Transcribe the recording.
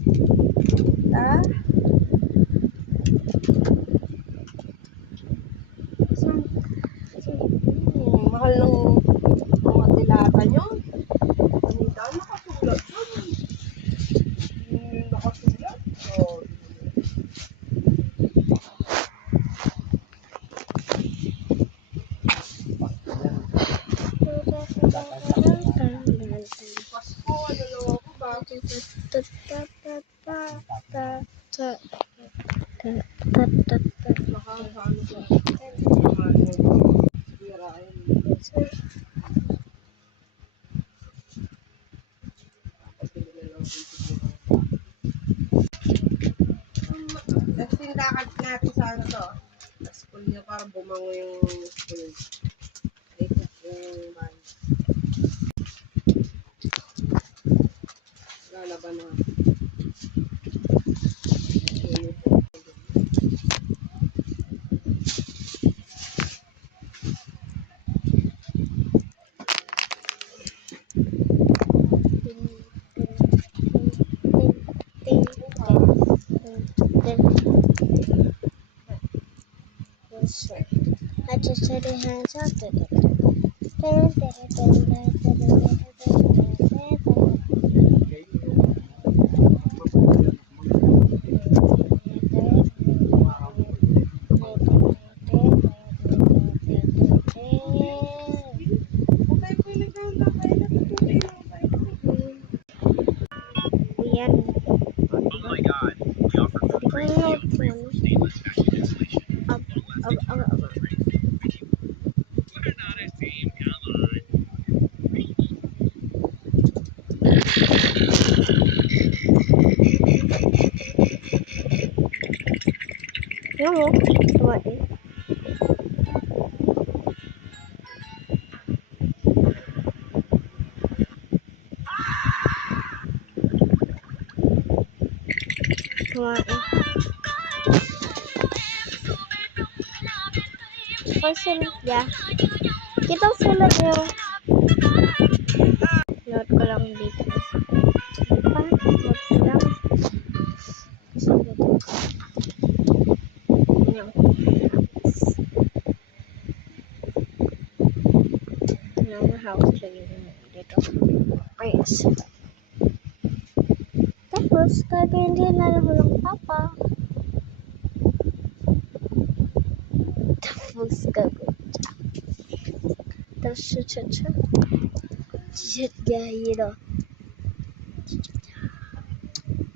Ah? Mahal ng mga dilata nyo. Anita, nakasulat yun. Nakasulat. Oh. Pasko, ano lang ako ba? Nakakaano ko. Kasi lakad natin sa ano to. Sa school niya para bumango yung school. Ikot yung van. Lalaban na. I just said it hands up. Yan. Oh my God, we offer free stainless fashion insulation. We're not a team, come on. Yung mo, tumain. Tumain. Pagsulit niya. Kitang sulat niyo. Note ko lang dito. Note ko lang. Sulat ko. Yung house lagi dito. Yes. Tapos, gagawin din na lang ng papa. Tapos, gagawin. Tapos, chat gahiro.